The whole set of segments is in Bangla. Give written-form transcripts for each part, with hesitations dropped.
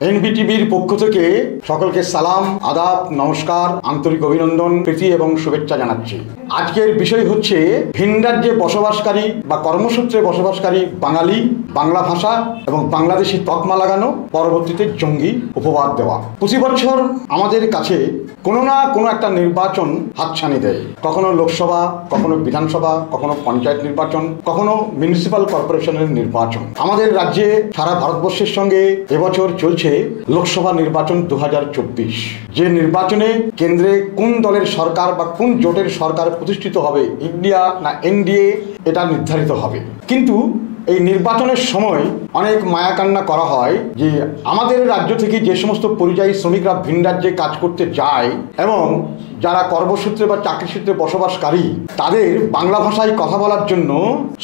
এনবিটিভির পক্ষ থেকে সকলকে সালাম, আদাব, নমস্কার, আন্তরিক অভিনন্দন, প্রীতি এবং শুভেচ্ছা জানাচ্ছি। আজকের বিষয় হচ্ছে ভিন রাজ্যে বসবাসকারী বা কর্মসূত্রে বসবাসকারী বাঙালি, বাংলা ভাষা এবং বাংলাদেশি তকমা লাগানো, পরবর্তীতে জঙ্গি উপবাদ দেওয়া। প্রতি বছর আমাদের কাছে কোনো না কোনো একটা নির্বাচন হাতছানি দেয়। কখনো লোকসভা, কখনো বিধানসভা, কখনো পঞ্চায়েত নির্বাচন, কখনো মিউনিসিপ্যাল কর্পোরেশনের নির্বাচন। আমাদের রাজ্যে সারা ভারতবর্ষের সঙ্গে এবছর চলছে লোকসভা নির্বাচন 2024। যে নির্বাচনে কেন্দ্রে কোন দলের সরকার বা কোন জোটের সরকার প্রতিষ্ঠিত হবে, ইন্ডিয়া না এনডিএ, এটা নির্ধারিত হবে। কিন্তু এই নির্বাচনের সময় অনেক মায়াকান্না করা হয় যে আমাদের রাজ্য থেকে যে সমস্ত পরিযায়ী শ্রমিকরা ভিন রাজ্যে কাজ করতে যায় এবং যারা কর্মসূত্রে বা চাকরি সূত্রে বসবাসকারী, তাদের বাংলা ভাষায় কথা বলার জন্য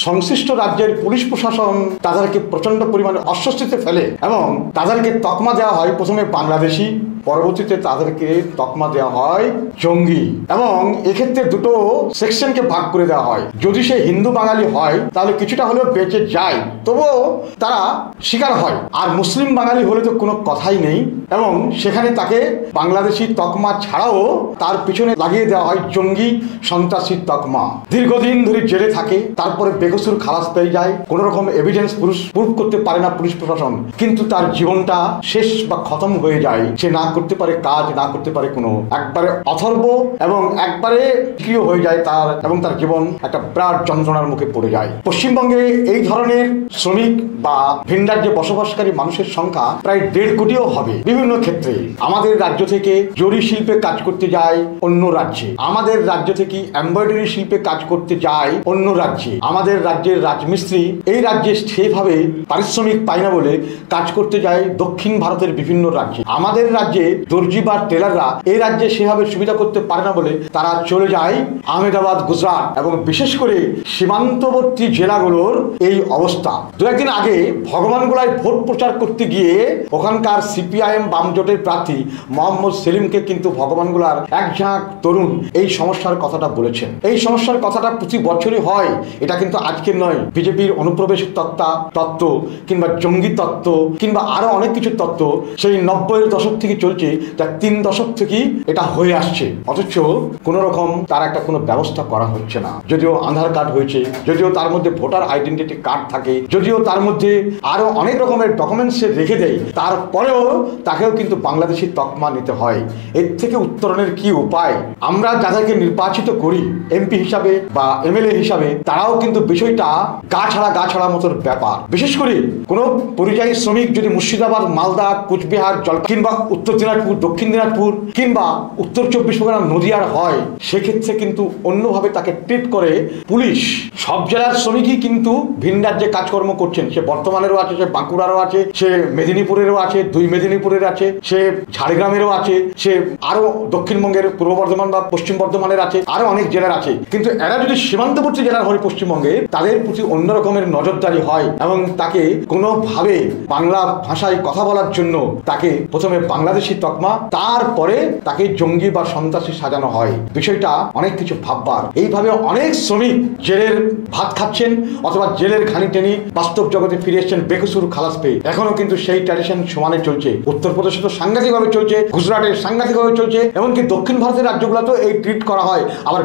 সংশ্লিষ্ট রাজ্যের পুলিশ প্রশাসন তাদেরকে প্রচণ্ড পরিমাণে অস্বস্তিতে ফেলে এবং তাদেরকে তকমা দেওয়া হয় প্রথমে বাংলাদেশি, পরবর্তীতে তাদেরকে তকমা দেওয়া হয় জঙ্গি। এবং এক্ষেত্রে দুটো সেকশনকে ভাগ করে দেওয়া হয়। যদি সে হিন্দু বাঙালি হয় তাহলে কিছুটা হলেও বেঁচে যায়, তবুও তারা শিকার হয়। আর মুসলিম বাঙালি হলে তো কোনো কথাই নেই এবং সেখানে তাকে বাংলাদেশি তকমা ছাড়াও তার পিছনে লাগিয়ে দেওয়া হয় জঙ্গি সন্ত্রাসী তকমা। দীর্ঘদিন ধরে জেলে থাকে, তারপরে বেকসুর খালাস পেয়ে যায়। কোনো রকম এভিডেন্স প্রুফ করতে পারে না পুলিশ প্রশাসন, কিন্তু তার জীবনটা শেষ বা খতম হয়ে যায়। সে না করতে পারে কাজ, না করতে পারে কোনো, একবারে অথর্ব এবং একবারে প্রিয় হয়ে যায় তার, এবং তার জীবন একটা বিরাট যন্ত্রণার মুখে পড়ে যায়। পশ্চিমবঙ্গে এই ধরনের শ্রমিক বা ভিন রাজ্যে বসবাসকারী মানুষের সংখ্যা প্রায় 1.5 কোটিও হবে। বিভিন্ন ক্ষেত্রে আমাদের রাজ্য থেকে জরি শিল্পে কাজ করতে যায় অন্য রাজ্যে, আমাদের রাজ্য থেকে এমব্রয়ডারি শিল্পে কাজ করতে যায় অন্য রাজ্যে, আমাদের রাজ্যের রাজমিস্ত্রি এই রাজ্যে সেভাবে পারিশ্রমিক পায় না বলে কাজ করতে যায় দক্ষিণ ভারতের বিভিন্ন রাজ্যে। আমাদের রাজ্যে দর্জি বা টেলাররা এই রাজ্যে সেভাবে সুবিধা করতে পারে না বলে তারা চলে যায় আহমেদাবাদ, গুজরাট এবং বিশেষ করে সীমান্তবর্তী জেলাগুলোর এই অবস্থা। দু একদিন আগে ভগবানগোলায় ভোট প্রচার করতে গিয়ে ওখানকার সিপিআইএম বাম জোটের প্রার্থী মোহাম্মদ সেলিমকে কিন্তু ভগবানগোলার এক ঝাঁক তরুণ এই সমস্যার কথাটা বলেছেন। এই সমস্যার কথাটা প্রতি বছরই হয়, এটা কিন্তু আজকের নয়। বিজেপির অনুপ্রবেশ তত্ত্ব কিংবা জঙ্গি তত্ত্ব কিংবা আরো অনেক কিছু তত্ত্ব সেই 90-এর দশক থেকে চলছে, যা 3 দশক থেকেই এটা হয়ে আসছে, অথচ কোন রকম তার একটা কোনো ব্যবস্থা করা হচ্ছে না। যদিও আধার কার্ড হয়েছে, যদিও তার মধ্যে ভোটার আইডেন্টিটি কার্ড থাকে, যদিও তার মধ্যে আরো অনেক রকমের ডকুমেন্টস রেখে দেয়, তারপরেও তাকেও কিন্তু বাংলাদেশি তকমা নিতে হয়। এর থেকে উত্তরণের কি উপায়? আমরা যাদেরকে নির্বাচিত করি এমপি হিসাবে বা এমএলএ হিসাবে, তারাও কিন্তু বিষয়টা গা ছাড়া মতোর ব্যাপার। বিশেষ করে কোনো পরিযায়ী শ্রমিক যদি মুর্শিদাবাদ, মালদা, কুচবিহার, জলপাইগুড়ি কিংবা উত্তর দিনাজপুর, দক্ষিণ দিনাজপুর কিংবা উত্তর 24 পরগনা, নদিয়ার হয়, সেক্ষেত্রে কিন্তু অন্যভাবে তাকে ট্রিট করে পুলিশ। সব জেলার শ্রমিকই কিন্তু ভিন রাজ্যে কাজকর্ম করছেন, সে বর্ধমানেরও আছে, সে বাঁকুড়ারও আছে, সে মেদিনীপুরেরও আছে, 2 মেদিনীপুরের আছে, সে ঝাড়গ্রামেরও আছে, সে আরো দক্ষিণবঙ্গের পূর্ব বর্ধমান বা পশ্চিম বর্ধমানের আছে, আরো অনেক জেলার আছে। কিন্তু এরা যদি সীমান্তবর্তী জেলার হয় পশ্চিমবঙ্গে, তাদের প্রতি অন্য রকমের নজরদারি হয় এবং তাকে কোনোভাবে বাংলা ভাষায় কথা বলার জন্য তাকে প্রথমে বাংলাদেশি তকমা, তারপরে তাকে জঙ্গি বা সন্ত্রাসী সাজানো হয়। বিষয়টা অনেক কিছু ভাববার। এইভাবে অনেক শ্রমিক জেলের ভাত খাচ্ছেন অথবা জেলের ঘানি টেনে বাস্তব জগতে ফিরে এসছেন বেকসুর খালাস পেয়ে। এখনো কিন্তু সেই ট্র্যাডিশন সমানে চলছে। উত্তরপ্রদেশে তো সাংঘাতিকভাবে চলছে, গুজরাটে সাংঘাতিকভাবে চলছে, এমনকি দক্ষিণ ভারতের রাজ্যগুলোতেও এই ট্রিট করা হয়। আবার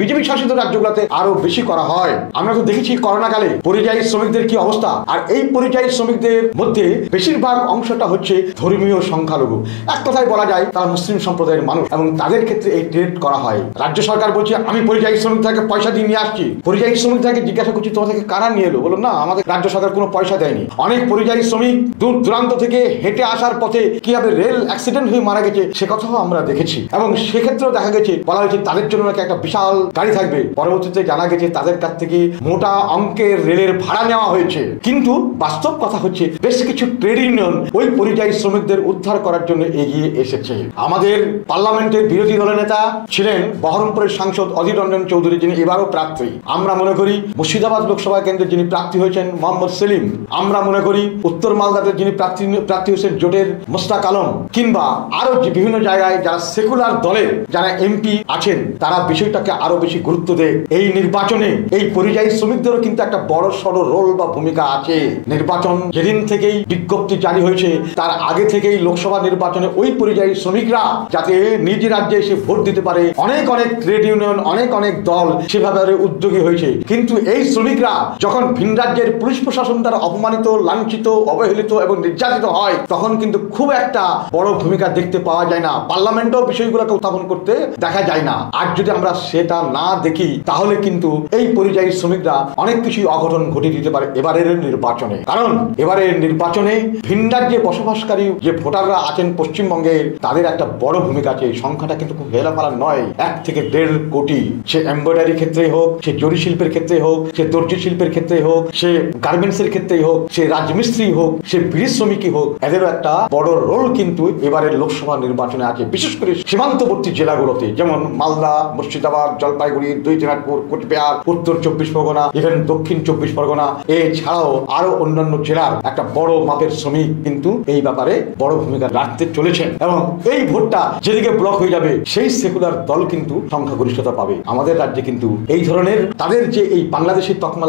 বিজেপি শাসিত রাজ্যগুলোতে আরো বেশি করা হয়। আমরা তো দেখেছি করোনাকালে পরিযায়ী শ্রমিকদের কি অবস্থা। আর এই পরিযায়ী শ্রমিকদের মধ্যে বেশিরভাগ অংশটা হচ্ছে ধর্মীয় সংখ্যালঘু। এক কথায় বলা যায় তারা মুসলিম সম্প্রদায়ের মানুষ এবং তাদের ক্ষেত্রে এই ট্রিট করা হয়। রাজ্য সরকার বলছে আমি পরিযায়ী শ্রমিকদেরকে পয়সা দিয়ে নিয়ে আসছি। পরিযায়ী শ্রমিকদেরকে জিজ্ঞাসা করছি তোমাদেরকে কারা নিয়ে এলো? বলো না, আমাদের রাজ্য সরকার কোনো পয়সা দেয়নি। অনেক পরিযায়ী শ্রমিক দূর দূরান্ত থেকে হেঁটে আসার পথে কিভাবে রেল অ্যাক্সিডেন্ট হয়ে মারা গেছে সে কথাও আমরা দেখেছি এবং সেক্ষেত্রেও দেখা গেছে বলা হয়েছে তাদের জন্য নাকি একটা বিশাল গাড়ি থাকবে। পরবর্তীতে জানা গেছে তাদের কাছ থেকে মোটা অঙ্কের রেলের ভাড়া নেওয়া হয়েছে। কিন্তু বাস্তব কথা হচ্ছে বেশ কিছু ট্রেড ইউনিয়ন ওই পরিযায়ী শ্রমিকদের উদ্ধার করার জন্য এগিয়ে এসেছে। আমাদের পার্লামেন্টের বিরোধী দলের নেতা ছিলেন বহরমপুরের সাংসদ অধীর রঞ্জন চৌধুরী, যিনি এবারও প্রার্থী। আমরা মনে করি মুর্শিদাবাদ লোকসভা কেন্দ্রের যিনি প্রার্থী হয়েছেন মোহাম্মদ সেলিম, আমরা মনে করি উত্তর মালদাতে যিনি প্রার্থী হয়েছেন জোটের মোস্তাক আলম, কিংবা আরো বিভিন্ন জায়গায় যারা সেকুলার দলের যারা এমপি আছেন তারা বিষয়টাকে আরো বেশি গুরুত্ব দেয়। এই নির্বাচনে এই পরিযায়ী শ্রমিকদেরও কিন্তু একটা বড় সড় রোল বা ভূমিকা আছে। নির্বাচন যেদিন থেকেই বিজ্ঞপ্তি জারি হয়েছে তার আগে থেকেই লোকসভা নির্বাচনে ওই পরিযায়ী শ্রমিকরা যাতে নিজ রাজ্যে এসে ভোট দিতে পারে অনেক ট্রেড ইউনিয়ন অনেক দল সেভাবে উদ্যোগী হয়েছে। কিন্তু এই শ্রমিকরা যখন ভিন রাজ্যের পুলিশ প্রশাসন দ্বারা অপমানিত, লাঞ্ছিত, অবহেলিত এবং নির্যাতিত হয় তখন কিন্তু খুব একটা বড় ভূমিকা দেখতে পাওয়া যায় না। পার্লামেন্টেও বিষয়গুলোকে উত্থাপন করতে দেখা যায় না। আর যদি আমরা সেটা না দেখি তাহলে কিন্তু এই পরিযায়ী শ্রমিকরা অনেক কিছুই অঘটন ঘটিয়ে দিতে পারে এবারের নির্বাচনে। কারণ এবারের নির্বাচনে ভিন রাজ্যে বসবাসকারী যে ভোটাররা আছেন পশ্চিমবঙ্গের তাদের একটা বড় ভূমিকা আছে। সংখ্যাটা কিন্তু খুব হেলাফেলা নয়, 1 থেকে 1.5 কোটি। সে এমব্রয়ডারি ক্ষেত্রে হোক, সে জরি শিল্পের ক্ষেত্রে হোক, সে দর্জি শিল্পের ক্ষেত্রে হোক, সে গার্মেন্টস এর ক্ষেত্রেই হোক, সে রাজমিস্ত্রি হোক, সে বিড়ি শ্রমিকই হোক, এদেরও একটা বড় রোল কিন্তু এবারের লোকসভা নির্বাচনে আছে। বিশেষ করে সীমান্তবর্তী জেলাগুলোতে যেমন মালদা, মুর্শিদাবাদ, জলপাইগুড়ি, 2 দিনাজপুর, কোচবিহার, উত্তর 24 পরগনা, ইভেন দক্ষিণ 24 পরগনা, এছাড়াও আরো অন্যান্য জেলার একটা বড় মাপের শ্রমিক কিন্তু এই ব্যাপারে বড় ভূমিকা রাখতে চলেছেন। এবং এই ভোটটা যেদিকে ব্লক হয়ে যাবে সেই সেকুলার দল কিন্তু সংখ্যাগরিষ্ঠতা পাবে। আমাদের রাজ্যে কিন্তু এই ধরনের তাদের যে এই বাংলাদেশের তকমা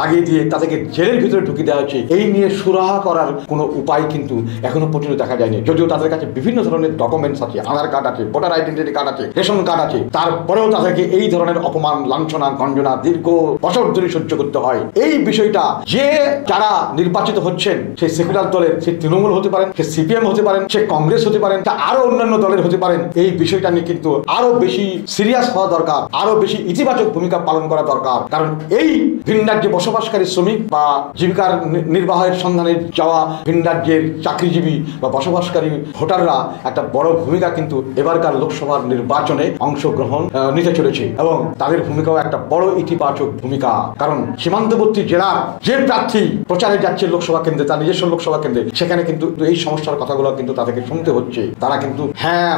লাগিয়ে দিয়ে তাদেরকে জেলের ভিতরে ঢুকিয়ে দেওয়া হচ্ছে, এই নিয়ে সুরাহা করার কোনো উপায় কিন্তু এখনো পর্যন্ত দেখা যায়নি। যদিও তাদের কাছে বিভিন্ন ধরনের ডকুমেন্টস আছে, আধার কার্ড আছে, ভোটার আইডেন্টিটি কার্ড আছে, রেশন কার্ড আছে, তারপরেও তাদেরকে এই ধরনের অপমান, লাঞ্ছনা, গঞ্জনা দীর্ঘ বছর ধরে সহ্য করতে হয়। এই বিষয়টা যে যারা নির্বাচিত হচ্ছেন সেই সেকুলার দলের, সে তৃণমূল হতে পারেন, সে সিপিএম হতে পারেন, সে কংগ্রেস হতে পারেন, তা আরো অন্যান্য দলের হতে পারেন, এই বিষয়টা নিয়ে কিন্তু আরো বেশি সিরিয়াস হওয়া দরকার, আরো বেশি ইতিবাচক ভূমিকা পালন করা দরকার। কারণ এই ভিন রাজ্যে বসবাসকারী শ্রমিক বা জীবিকার নির্বাহের সন্ধানে যাওয়া ভিন রাজ্যের চাকরিজীবী বা বসবাসকারী ভোটাররা একটা বড় ভূমিকা কিন্তু এবারকার লোকসভার নির্বাচনে অংশগ্রহণ নিতে চলেছে এবং তাদের ভূমিকাও একটা বড় ইতিবাচক ভূমিকা। কারণ সীমান্তবর্তী জেলার যে প্রার্থী প্রচারে যাচ্ছে লোকসভা কেন্দ্রে, তার নিজস্ব লোকসভা কেন্দ্রে, সেখানে কিন্তু এই সমস্যার কথাগুলো কিন্তু তাদেরকে শুনতে হচ্ছে। তারা কিন্তু হ্যাঁ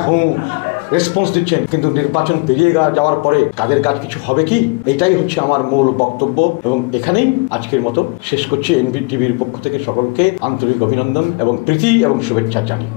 রেসপন্স দিচ্ছেন, কিন্তু নির্বাচন পেরিয়ে যাওয়ার পরে কাদের কাজ কিছু হবে কি? এটাই হচ্ছে আমার মূল বক্তব্য এবং এখানেই আজকের মতো শেষ করছি। এনবি টিভির পক্ষ থেকে সকলকে আন্তরিক অভিনন্দন এবং প্রীতি এবং শুভেচ্ছা জানাই।